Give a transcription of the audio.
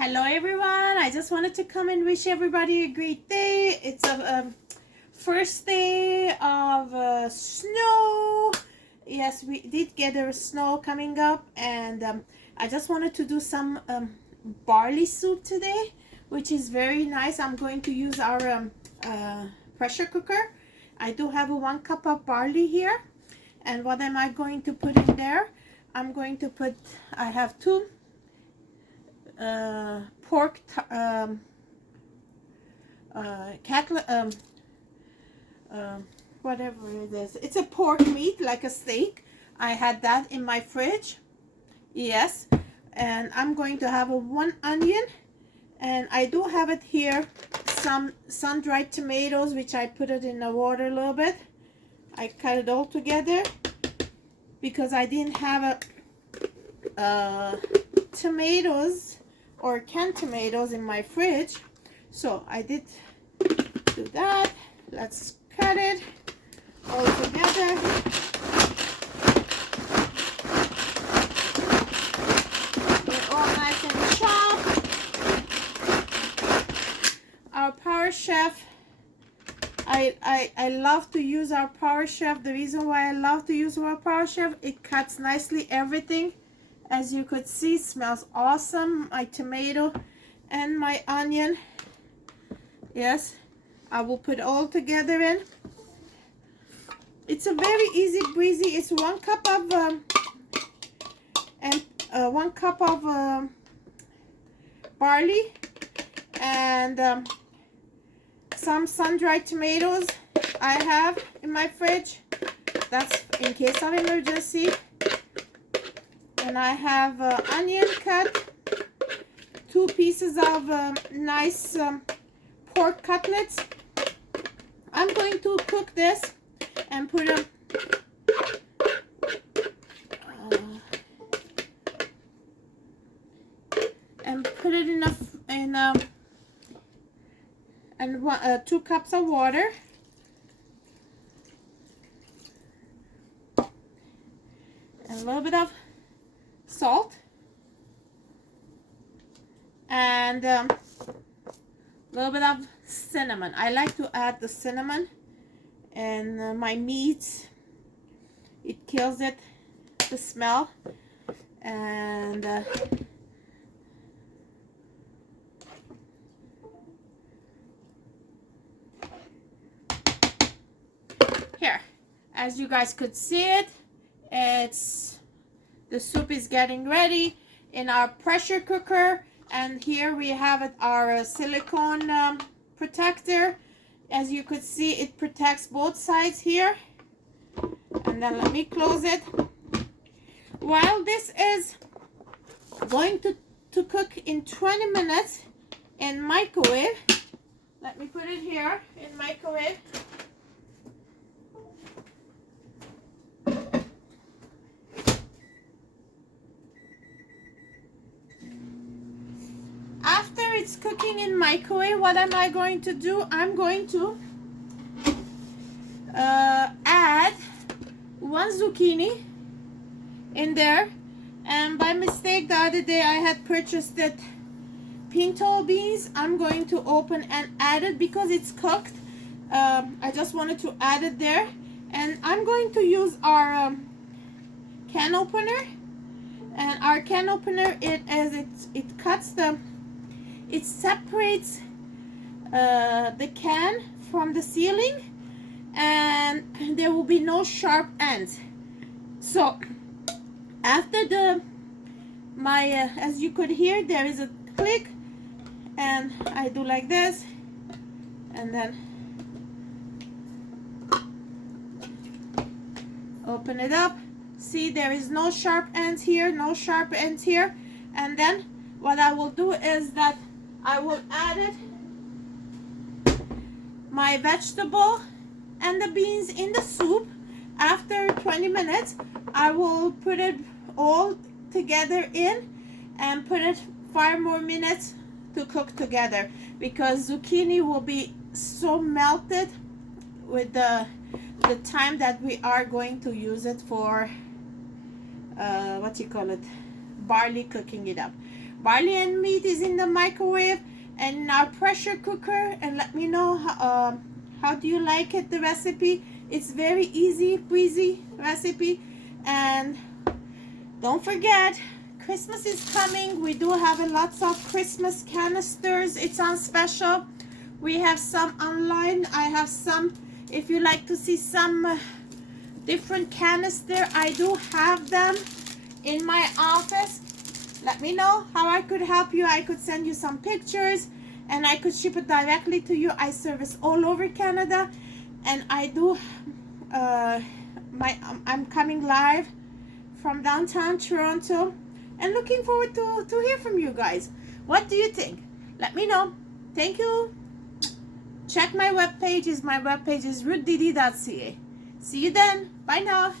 Hello everyone, I just wanted to come and wish everybody a great day. It's a first day of snow. Yes, we did get a snow coming up, and I just wanted to do some barley soup today, which is very nice. I'm going to use our pressure cooker. I do have a 1 cup of barley here, and what am I going to put in there? I'm going to put, I have two pork cattle whatever it is, it's a pork meat like a steak. I had that in my fridge. Yes, and I'm going to have a 1 onion, and I do have it here some sun-dried tomatoes, which I put it in the water a little bit. I cut it all together because I didn't have tomatoes or canned tomatoes in my fridge, so I did do that. Let's cut it all together. They're all nice and chopped. Our Power Chef, I love to use our Power Chef. The reason why I love to use our Power Chef, it cuts nicely everything. As you could see, smells awesome. My tomato and my onion. Yes, I will put all together in. It's a very easy breezy. It's 1 cup of 1 cup of barley, and some sun-dried tomatoes I have in my fridge. That's in case of emergency. And I have onion cut, 2 pieces of nice pork cutlets. I'm going to cook this and put them in 2 cups of water. And a little bit of salt, and a little bit of cinnamon. I like to add the cinnamon in my meats. It kills it, the smell. And here, as you guys could see it, the soup is getting ready in our pressure cooker. And here we have it, our silicone protector. As you could see, it protects both sides here. And then let me close it. While this is going to cook in 20 minutes in microwave, let me put it here in microwave. After it's cooking in microwave, what am I going to do? I'm going to add 1 zucchini in there. And by mistake, the other day I had purchased it pinto beans. I'm going to open and add it because it's cooked. I just wanted to add it there. And I'm going to use our can opener. And our can opener, it cuts it separates the can from the ceiling, and there will be no sharp ends. So after as you could hear, there is a click, and I do like this, and then open it up. See, there is no sharp ends here, no sharp ends here. And then what I will do is that I will add my vegetable and the beans in the soup. After 20 minutes, I will put it all together in and put it 5 more minutes to cook together, because zucchini will be so melted with the time that we are going to use it for barley, cooking it up. barley and meat is in the microwave and our pressure cooker. And let me know how do you like it, the recipe. It's very easy breezy recipe. And don't forget, Christmas is coming. We do have lots of Christmas canisters. It's on special. We have some online. I have some. If you like to see some different canister, I do have them in my office. Let me know how I could help you. I could send you some pictures and I could ship it directly to you. I service all over Canada, and I do I'm coming live from downtown Toronto and looking forward to hear from you guys. What do you think? Let me know. Thank you. Check my webpage. My webpage is Ruth DD.ca. See you then. Bye now.